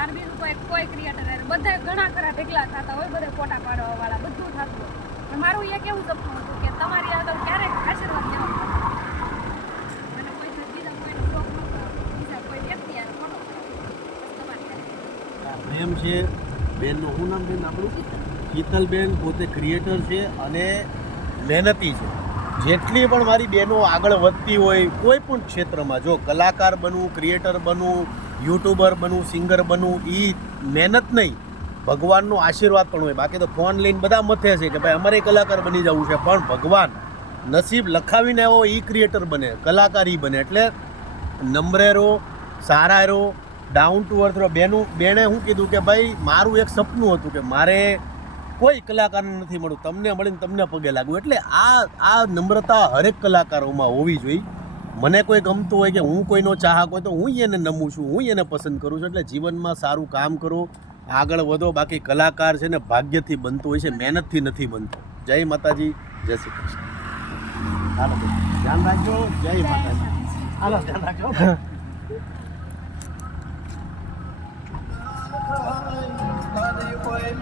મારે બીજું કોઈ ક્રિએટર બધા ઘણા ખરા ઢેકલા થતા હોય, બધા ફોટા પાડવા વાળા બધું થતું હોય, પણ મારું એક એવું સપનું હતું કે તમારી આગળ ક્યારેક આશીર્વાદ લેવા અને કોઈ બીજા કોઈનો શોખ નહોતો, બીજા કોઈ વ્યક્તિ યાર ફોટો પ્રેમ છે બેનનું. શું નામ બેન આપણું? શીતલબેન પોતે ક્રિએટર છે અને મહેનતી છે. જેટલી પણ મારી બહેનો આગળ વધતી હોય કોઈ પણ ક્ષેત્રમાં, જો કલાકાર બનવું, ક્રિએટર બનવું, યુટ્યુબર બનવું, સિંગર બનવું, એ મહેનત નહીં, ભગવાનનો આશીર્વાદ પણ હોય. બાકી તો ફોન લઈને બધા મથે છે કે ભાઈ અમારે કલાકાર બની જવું છે, પણ ભગવાન નસીબ લખાવીને આવ્યો એ ક્રિએટર બને, કલાકાર એ બને. એટલે નમ્ર રહો, સારા રહો, ડાઉન ટુ અર્થ રહો. બેને શું કીધું કે ભાઈ મારું એક સપનું હતું કે મારે કોઈ કલાકારને નથી મળ્યું, તમને મળીને તમને પગે લાગવું. એટલે આ નમ્રતા હરેક કલાકારોમાં હોવી જોઈએ. મને કોઈ ગમતું હોય કે હું કોઈનો ચાહક હોય તો હું એને નમું છું, હું એને પસંદ કરું છું. એટલે જીવનમાં સારું કામ કરો, આગળ વધો. બાકી કલાકાર છે ને ભાગ્યથી બનતું હોય છે, મહેનતથી નથી બનતું. જય માતાજી, જય શ્રી કૃષ્ણ. હાલો ધ્યાન રાખજો. જય માતાજી. હાલો ધ્યાન રાખજો. કોઈ